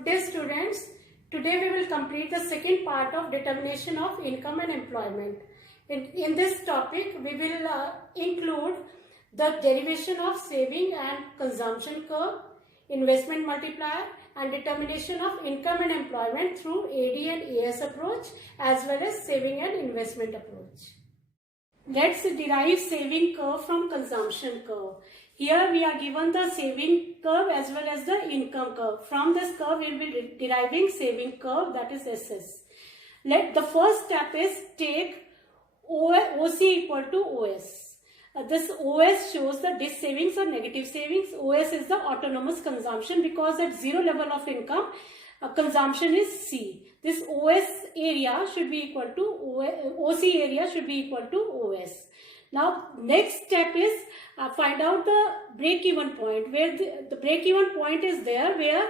Good day students. Today we will complete the second part of determination of income and employment. In this topic we will include the derivation of saving and consumption curve, investment multiplier and determination of income and employment through AD and AS approach as well as saving and investment approach. Let's derive saving curve from consumption curve. Here we are given the saving curve as well as the income curve. From this curve we will be deriving saving curve, that is SS. The first step is take OC equal to OS. This OS shows the dis savings or negative savings. OS is the autonomous consumption because at zero level of income consumption is C. This OS area should be equal to OC area should be equal to OS. Now next step is find out the break-even point, where the break-even point is there where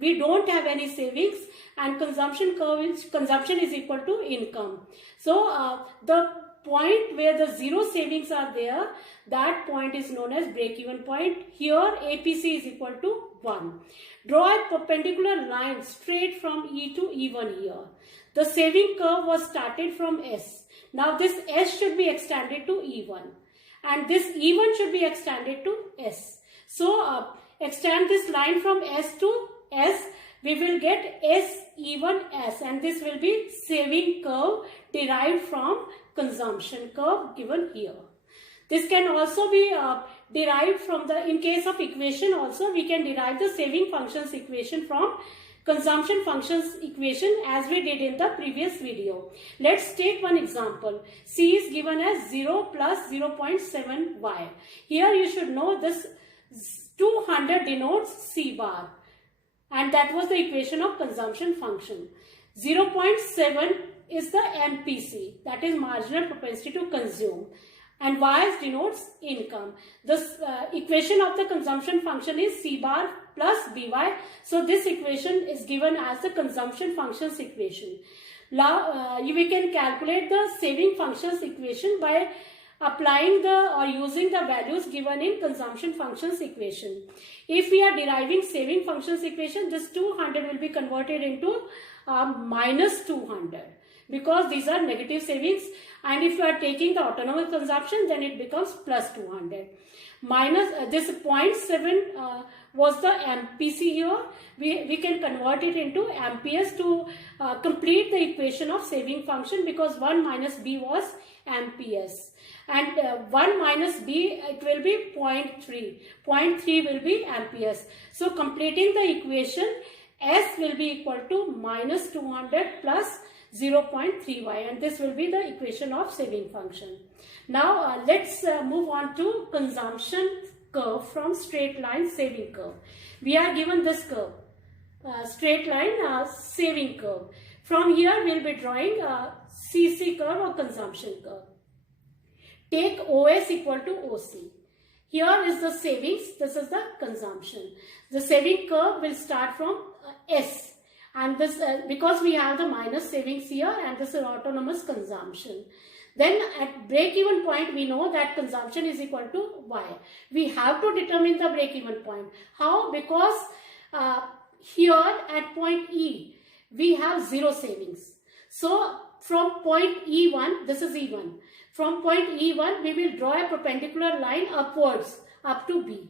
we don't have any savings and consumption is equal to income. So the point where the zero savings are there, that point is known as break-even point. Here APC is equal to 1. Draw a perpendicular line straight from E to E1 here. The saving curve was started from S. Now this S should be extended to E1 and this E1 should be extended to S. So extend this line from S to S, we will get SE1S and this will be saving curve derived from consumption curve given here. This can also be derived from in case of equation also, we can derive the saving functions equation from consumption functions equation as we did in the previous video. Let's take one example. C is given as 0 plus 0.7y. Here you should know this 200 denotes C bar and that was the equation of consumption function. 0.7 is the MPC, that is marginal propensity to consume, and Y denotes income. This equation of the consumption function is C bar plus BY. So this equation is given as the consumption functions equation. Now we can calculate the saving functions equation by applying or using the values given in consumption functions equation. If we are deriving saving functions equation, this 200 will be converted into minus 200 because these are negative savings, and if you are taking the autonomous consumption then it becomes plus 200. Minus this 0.7 was the MPC here. We can convert it into MPS to complete the equation of saving function because 1 minus B was MPS. And 1 minus B, it will be 0.3. 0.3 will be MPS. So completing the equation, S will be equal to minus 200 plus 0.3y, and this will be the equation of saving function. Now let's move on to consumption curve from straight line saving curve. We are given this curve, straight line saving curve. From here we will be drawing CC curve or consumption curve. Take OS equal to OC. Here is the savings, this is the consumption. The saving curve will start from S. And this because we have the minus savings here and this is autonomous consumption. Then at break-even point we know that consumption is equal to Y. We have to determine the break-even point. How? Because here at point E we have zero savings. So from point E1, this is E1. From point E1 we will draw a perpendicular line upwards up to B.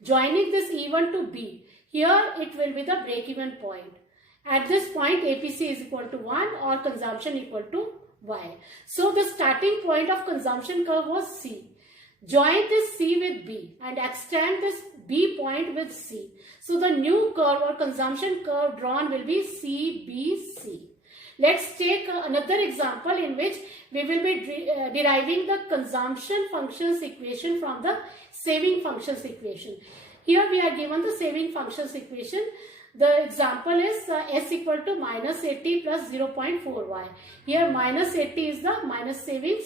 Joining this E1 to B, here it will be the break-even point. At this point APC is equal to 1 or consumption equal to Y. So the starting point of consumption curve was C. Join this C with B and extend this B point with C. So the new curve or consumption curve drawn will be CBC. Let's take another example in which we will be deriving the consumption functions equation from the saving functions equation. Here we are given the saving functions equation. The example is S equal to minus 80 plus 0.4y. Here minus 80 is the minus savings,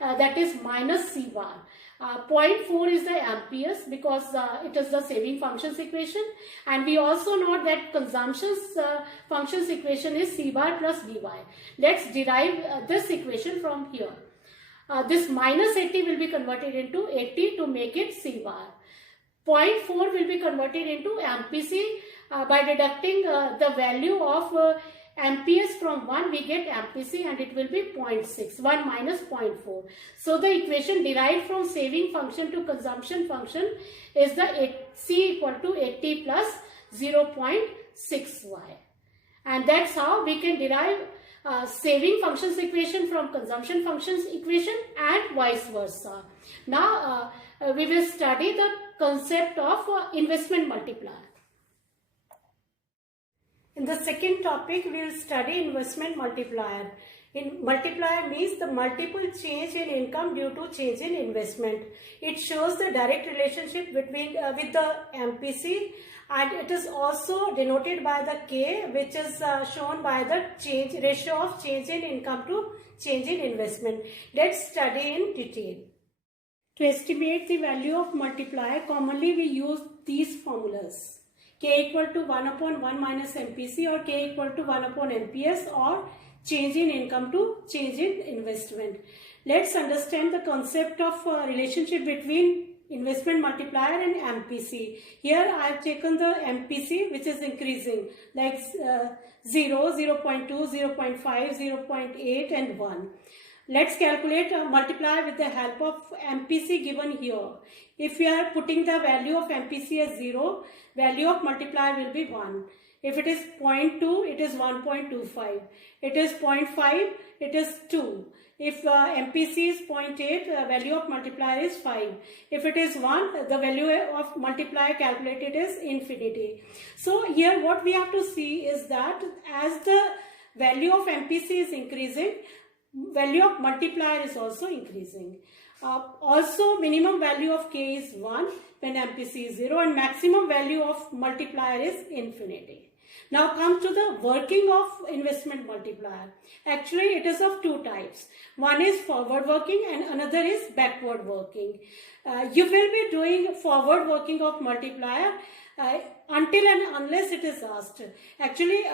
that is minus C bar. 0.4 is the MPS because it is the saving functions equation, and we also know that consumption functions equation is C bar plus BY. Let's derive this equation from here. This minus 80 will be converted into 80 to make it C bar. 0.4 will be converted into MPC by deducting the value of MPS from 1, we get MPC, and it will be 0.6, 1 minus 0.4. So the equation derived from saving function to consumption function is the C equal to 80 plus 0.6y. And that's how we can derive saving functions equation from consumption functions equation, and vice versa. Now we will study the concept of investment multiplier. In the second topic, we will study investment multiplier. In multiplier means the multiple change in income due to change in investment. It shows the direct relationship between with the MPC, and it is also denoted by the K, which is shown by the change ratio of change in income to change in investment. Let's study in detail. To estimate the value of multiplier, commonly we use these formulas. K equal to 1 upon 1 minus MPC, or K equal to 1 upon MPS, or change in income to change in investment. Let's understand the concept of relationship between investment multiplier and MPC. Here I have taken the MPC, which is increasing, like 0, 0.2, 0.5, 0.8 and 1. Let's calculate a multiplier with the help of MPC given here. If we are putting the value of MPC as 0, value of multiplier will be 1. If it is 0.2, it is 1.25. It is 0.5, it is 2. If MPC is 0.8, value of multiplier is 5. If it is 1, the value of multiplier calculated is infinity. So here what we have to see is that as the value of MPC is increasing, value of multiplier is also increasing. Also, minimum value of K is 1 when MPC is 0, and maximum value of multiplier is infinity. Now come to the working of investment multiplier. Actually, it is of two types. One is forward working and another is backward working. You will be doing forward working of multiplier until and unless it is asked. Actually,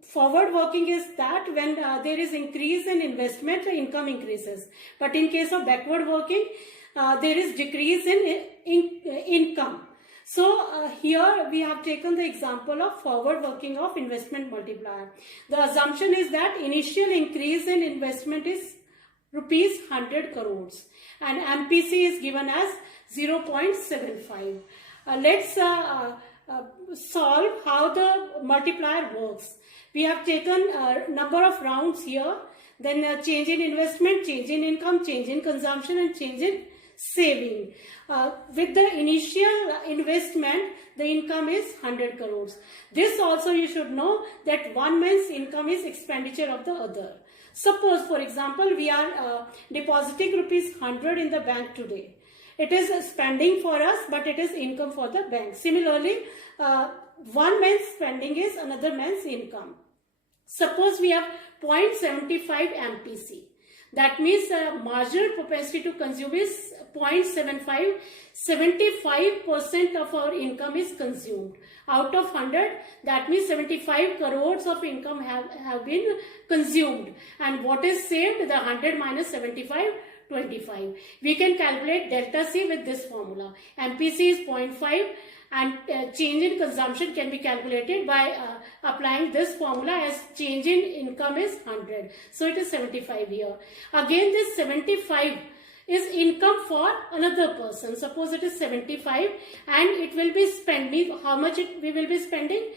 forward working is that when there is increase in investment, income increases. But in case of backward working, there is decrease in income. So here we have taken the example of forward working of investment multiplier. The assumption is that initial increase in investment is rupees 100 crores and MPC is given as 0.75. Let's solve how the multiplier works. We have taken a number of rounds here, then change in investment, change in income, change in consumption and change in saving. With the initial investment, the income is 100 crores. This also you should know that one man's income is expenditure of the other. Suppose, for example, we are depositing rupees 100 in the bank today. It is spending for us, but it is income for the bank. Similarly, one man's spending is another man's income. Suppose we have 0.75 MPC. That means the marginal propensity to consume is 0.75. 75% of our income is consumed. Out of 100, that means 75 crores of income have been consumed. And what is saved? The 100 minus 75, 25. We can calculate delta C with this formula. MPC is 0.5 and change in consumption can be calculated by applying this formula, as change in income is 100. So it is 75 here. Again, this 75 is income for another person. Suppose it is 75 and it will be spending. How much we will be spending?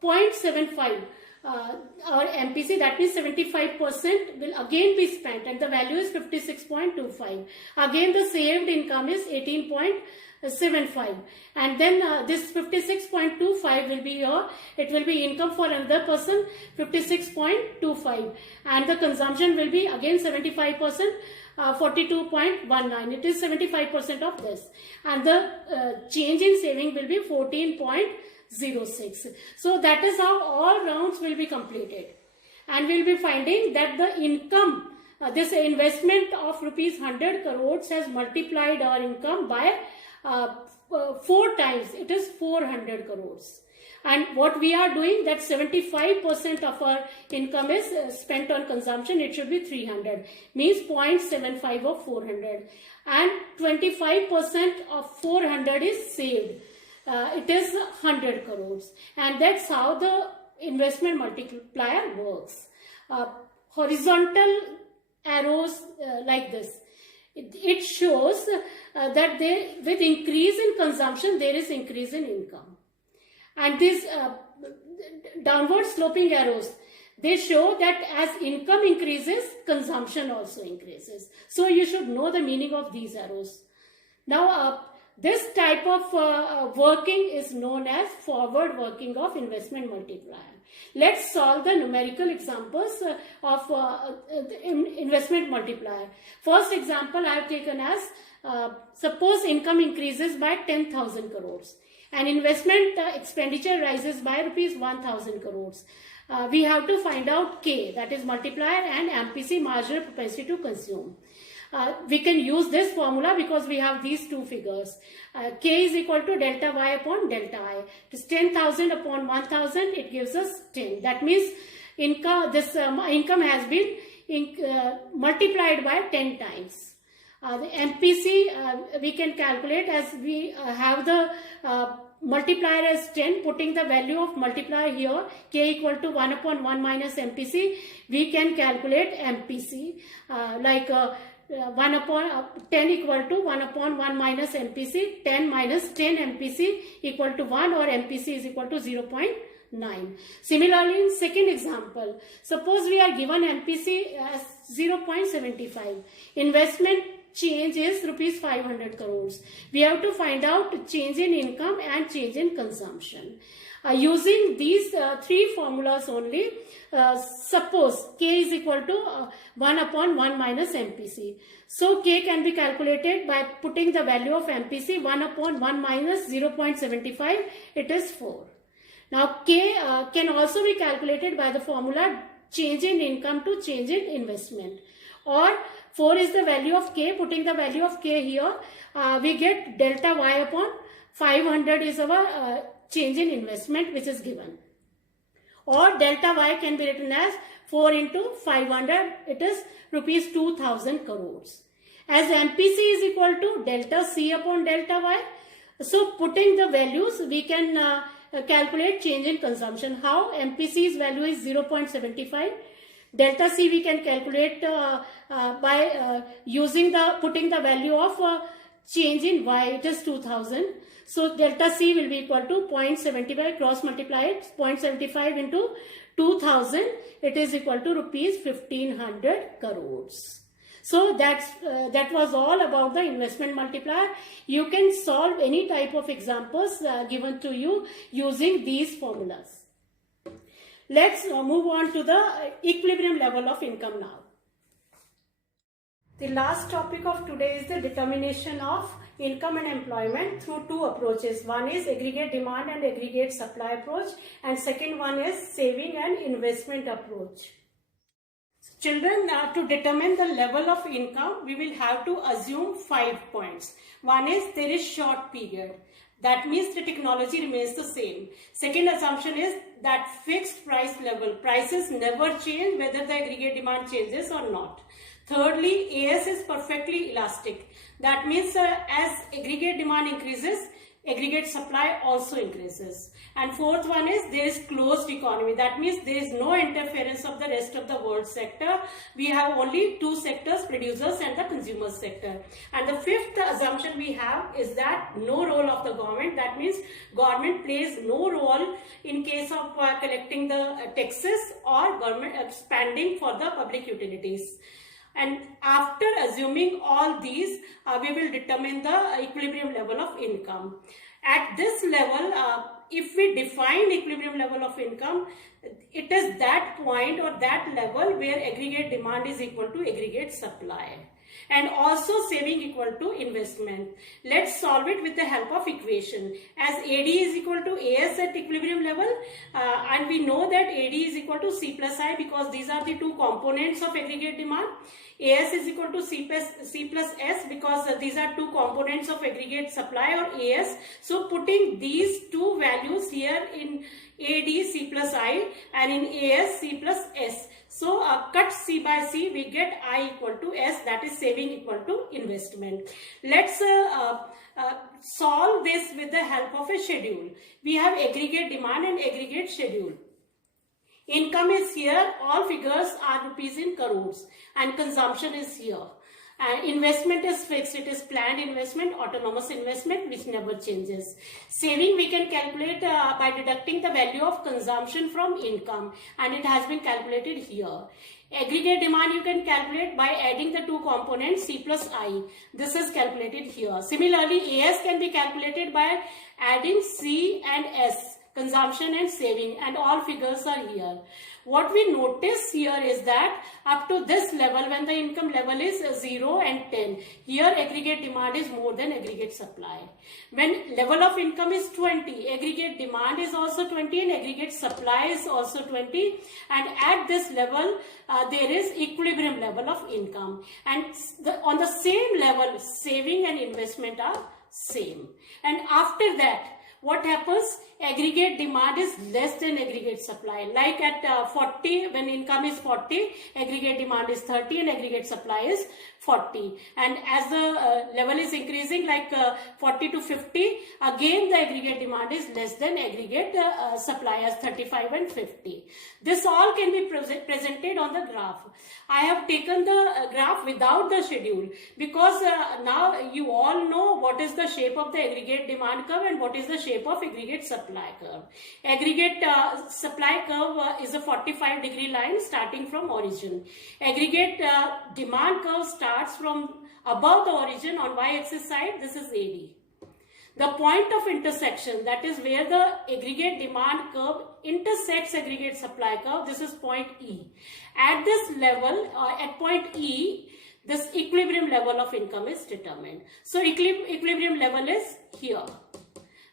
0.75. Our MPC, that means 75% will again be spent and the value is 56.25. Again, the saved income is 18.75 and then this 56.25 will be here. It will be income for another person, 56.25, and the consumption will be again 75%, 42.19. It is 75% of this, and the change in saving will be 14.06. So that is how all rounds will be completed, and we will be finding that the income, this investment of rupees 100 crores has multiplied our income by 4 times. It is 400 crores. And what we are doing, that 75% of our income is spent on consumption. It should be 300, means 0.75 of 400, and 25% of 400 is saved. it is 100 crores. And that's how the investment multiplier works. Horizontal arrows like this. It shows that with increase in consumption, there is increase in income. And these downward sloping arrows, they show that as income increases, consumption also increases. So you should know the meaning of these arrows. Now, this type of working is known as forward working of investment multiplier. Let's solve the numerical examples of investment multiplier. First example I have taken as, suppose income increases by 10,000 crores and investment expenditure rises by rupees 1,000 crores. We have to find out K, that is multiplier, and MPC, marginal propensity to consume. We can use this formula because we have these two figures. K is equal to delta Y upon delta I. It is 10,000 upon 1,000. It gives us 10. That means income has been multiplied by 10 times. The MPC we can calculate as we have the multiplier as 10, putting the value of multiplier here, K equal to 1 upon 1 minus MPC. We can calculate MPC 1 upon 10 equal to 1 upon 1 minus MPC. 10 minus 10 MPC equal to 1, or MPC is equal to 0.9. Similarly, in second example, suppose we are given MPC as 0.75. Investment change is rupees 500 crores. We have to find out change in income and change in consumption. Using these three formulas only, suppose K is equal to 1 upon 1 minus MPC. So K can be calculated by putting the value of MPC 1 upon 1 minus 0.75. It is 4. Now K can also be calculated by the formula change in income to change in investment. Or 4 is the value of K. Putting the value of K here, we get delta Y upon 500 is our change in investment which is given. Or delta Y can be written as 4 into 500. It is rupees 2,000 crores. As MPC is equal to delta C upon delta Y. So putting the values, we can calculate change in consumption. How? MPC's value is 0.75. Delta C we can calculate by putting the value of change in Y. It is 2000. So delta C will be equal to 0.75, cross multiply it, 0.75 into 2000. It is equal to rupees 1,500 crores. So that was all about the investment multiplier. You can solve any type of examples given to you using these formulas. Let's move on to the equilibrium level of income now. The last topic of today is the determination of income and employment through two approaches. One is aggregate demand and aggregate supply approach, and second one is saving and investment approach. Children, to determine the level of income, we will have to assume 5 points. One is there is short period. That means the technology remains the same. Second assumption is that fixed price level. Prices never change whether the aggregate demand changes or not. Thirdly, AS is perfectly elastic. That means as aggregate demand increases, aggregate supply also increases. And fourth one is there is closed economy. That means there is no interference of the rest of the world sector. We have only two sectors, producers and the consumer sector. And the fifth assumption we have is that no role of the government. That means government plays no role in case of collecting the taxes or government spending for the public utilities. And after assuming all these, we will determine the equilibrium level of income. At this level, if we define equilibrium level of income, it is that point or that level where aggregate demand is equal to aggregate supply. And also saving equal to investment. Let's solve it with the help of equation. As AD is equal to AS at equilibrium level, and we know that AD is equal to C plus I because these are the two components of aggregate demand. AS is equal to C plus S because these are two components of aggregate supply or AS. So putting these two values here in AD C plus I and in AS C plus S. So cut C by C, we get I equal to S, that is saving equal to investment. Let's solve this with the help of a schedule. We have aggregate demand and aggregate schedule. Income is here, all figures are rupees in crores, and consumption is here. And investment is fixed, it is planned investment, autonomous investment, which never changes. Saving we can calculate by deducting the value of consumption from income, and it has been calculated here. Aggregate demand you can calculate by adding the two components C plus I. This is calculated here. Similarly, AS can be calculated by adding C and S, consumption and saving, and all figures are here. What we notice here is that up to this level, when the income level is 0 and 10, here aggregate demand is more than aggregate supply. When level of income is 20, aggregate demand is also 20 and aggregate supply is also 20, and at this level there is equilibrium level of income, and on the same level saving and investment are same. And after that, what happens? Aggregate demand is less than aggregate supply. Like at 40, when income is 40, aggregate demand is 30 and aggregate supply is 40. And as the level is increasing, like 40 to 50, again the aggregate demand is less than aggregate supply as 35 and 50. This all can be presented on the graph. I have taken the graph without the schedule because now you all know what is the shape of the aggregate demand curve and what is the shape of aggregate supply curve. Aggregate supply curve is a 45-degree line starting from origin. Aggregate demand curve starts from above the origin on y-axis side. This is AD. The point of intersection, that is where the aggregate demand curve intersects aggregate supply curve, this is point E. At this level, at point E, this equilibrium level of income is determined. So equilibrium level is here,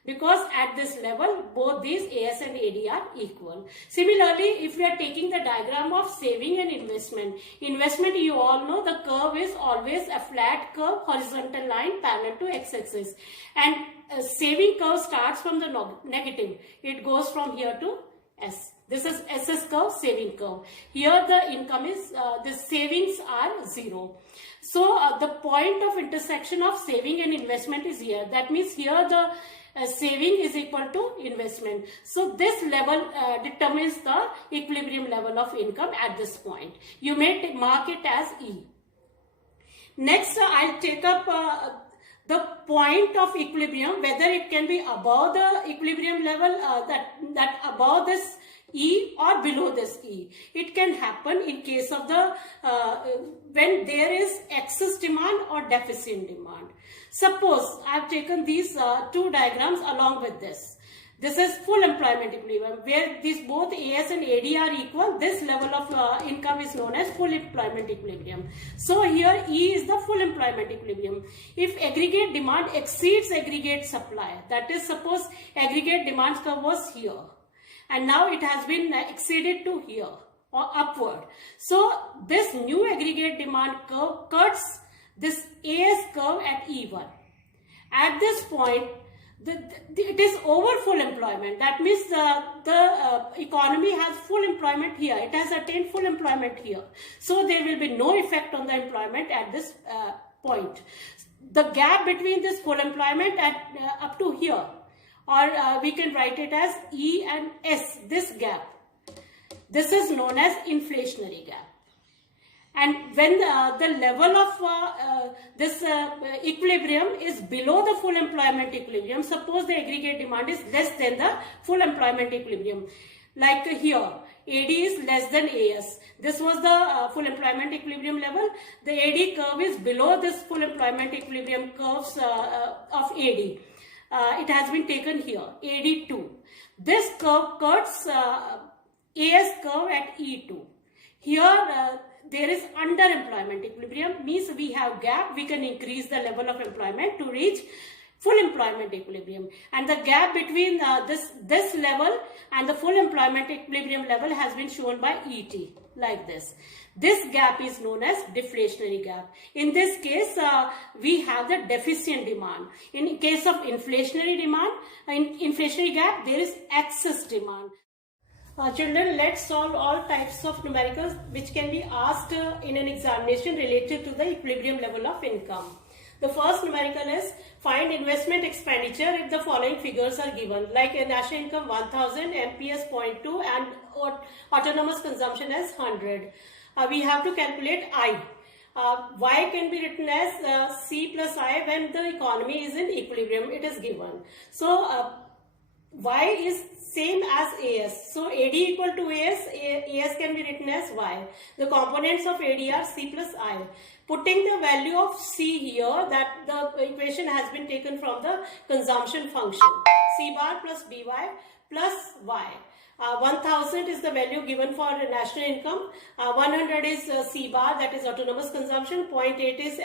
because at this level both these AS and AD are equal. Similarly, if we are taking the diagram of saving and investment, you all know the curve is always a flat curve, horizontal line parallel to x-axis, and saving curve starts from the negative. It goes from here to S. This is SS curve, saving curve. Here the income is, the savings are 0. So the point of intersection of saving and investment is here. That means here the saving is equal to investment. So this level determines the equilibrium level of income at this point. You may mark it as E. Next, I'll take up the point of equilibrium, whether it can be above the equilibrium level, that above this E or below this E. It can happen in case of the when there is excess demand or deficient demand. Suppose I have taken these two diagrams along with this. This is full employment equilibrium, where these both AS and AD are equal. This level of income is known as full employment equilibrium. So here E is the full employment equilibrium. If aggregate demand exceeds aggregate supply, that is, suppose aggregate demand curve was here, and now it has been exceeded to here or upward. So this new aggregate demand curve cuts this AS curve at E1. At this point, it is over full employment. That means the economy has full employment here. It has attained full employment here. So there will be no effect on the employment at this point. The gap between this full employment at up to here, or we can write it as E and S, this gap. This is known as inflationary gap. And when the level of this equilibrium is below the full employment equilibrium, suppose the aggregate demand is less than the full employment equilibrium, like here, AD is less than AS. This was the full employment equilibrium level. The AD curve is below this full employment equilibrium curves of AD. It has been taken here, AD2. This curve cuts AS curve at E2. Here, there is underemployment equilibrium, means we have gap, we can increase the level of employment to reach full employment equilibrium. And the gap between this level and the full employment equilibrium level has been shown by ET, like this. This gap is known as deflationary gap. In this case, we have the deficient demand. In case of inflationary demand, in inflationary gap, there is excess demand. Children, let's solve all types of numericals which can be asked in an examination related to the equilibrium level of income. The first numerical is find investment expenditure if the following figures are given, like a national income 1000, MPS 0.2 and autonomous consumption as 100. We have to calculate I. Y can be written as C plus I when the economy is in equilibrium. It is given. So Y is same as AS. So AD equal to AS can be written as Y. The components of AD are C plus I. Putting the value of C here, that the equation has been taken from the consumption function. C bar plus BY plus Y. 1000 is the value given for national income. 100 is C bar, that is autonomous consumption. 0.8 is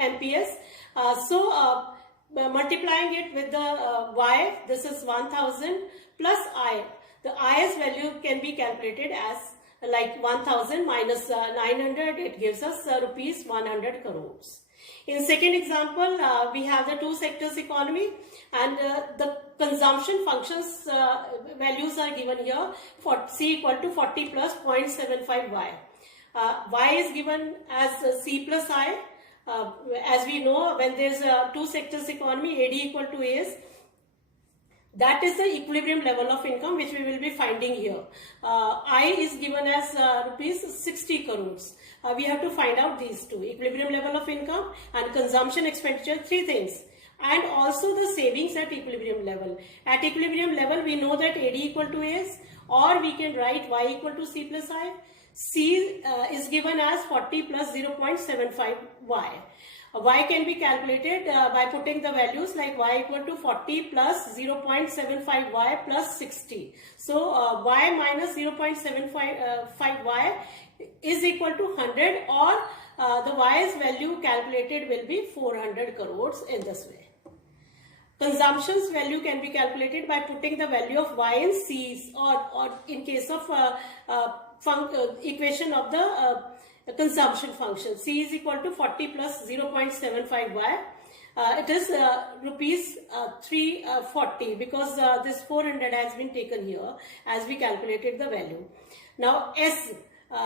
MPS. Multiplying it with the Y, this is 1000 plus I. The I's value can be calculated as like 1000 minus 900, it gives us rupees 100 crores. In second example, we have the two sectors economy and the consumption functions values are given here for C equal to 40 plus 0.75 Y. Y is given as C plus I. As we know, when there is a two sectors economy, AD equal to AS, that is the equilibrium level of income which we will be finding here. I is given as rupees 60 crores. We have to find out these two, equilibrium level of income and consumption expenditure, three things. And also the savings at equilibrium level. At equilibrium level, we know that AD equal to AS, or we can write Y equal to C plus I. C is given as 40 plus 0.75 Y. Y can be calculated by putting the values like Y equal to 40 plus 0.75 Y plus 60. So Y minus 0.75 Y is equal to 100, or the Y's value calculated will be 400 crores in this way. Consumption's value can be calculated by putting the value of Y in C's, or in case of equation of the consumption function. C is equal to 40 plus 0.75 Y. It is rupees 340 because this 400 has been taken here as we calculated the value. Now S.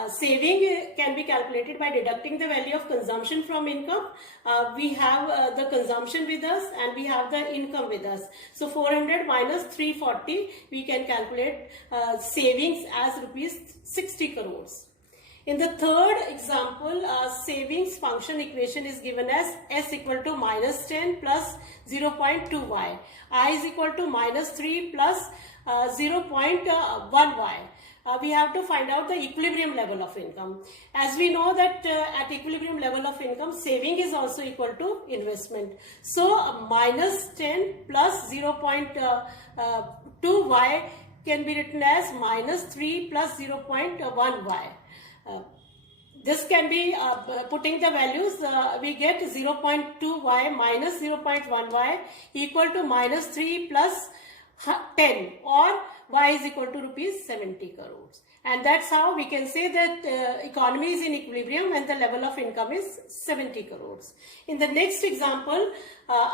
Saving can be calculated by deducting the value of consumption from income. We have the consumption with us and we have the income with us. So 400 minus 340, we can calculate savings as rupees 60 crores. In the third example, savings function equation is given as S equal to minus 10 plus 0.2 Y. I is equal to minus 3 plus 0.1 Y. We have to find out the equilibrium level of income. As we know that at equilibrium level of income, saving is also equal to investment. So minus 10 plus 0.2 Y can be written as minus 3 plus 0.1 Y. This can be putting the values, we get 0.2 Y minus 0.1 Y equal to minus 3 plus 10, or Y is equal to rupees 70 crores. And that's how we can say that economy is in equilibrium when the level of income is 70 crores. In the next example,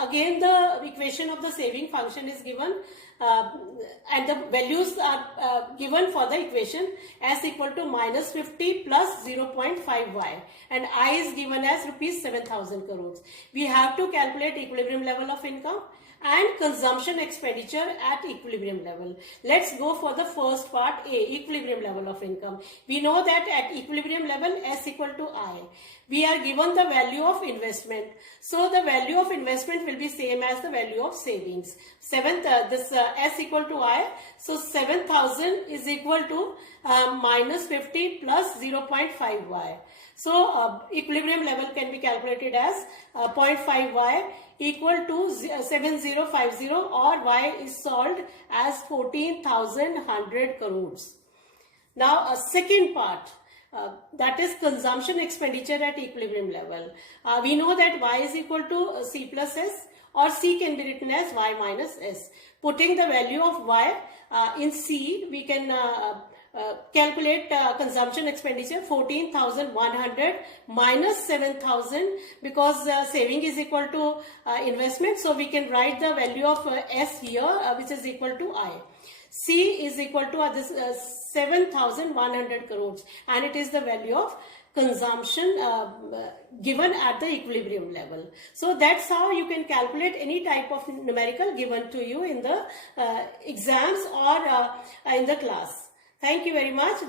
again the equation of the saving function is given and the values are given for the equation. S equal to minus 50 plus 0.5 Y, and I is given as rupees 7,000 crores. We have to calculate equilibrium level of income and consumption expenditure at equilibrium level. Let's go for the first part, A, equilibrium level of income. We know that at equilibrium level, S equal to I. We are given the value of investment. So the value of investment will be same as the value of savings. S equal to I. So 7,000 is equal to minus 50 plus 0.5 Y. So equilibrium level can be calculated as 0.5 Y equal to 7050, or Y is solved as 14,100 crores. Now a second part, that is consumption expenditure at equilibrium level. We know that Y is equal to C plus S, or C can be written as Y minus S. Putting the value of Y in C, we can calculate consumption expenditure 14,100 minus 7,000, because saving is equal to investment. So we can write the value of S here, which is equal to I. C is equal to this 7,100 crores, and it is the value of consumption given at the equilibrium level. So that's how you can calculate any type of numerical given to you in the exams or in the class. Thank you very much.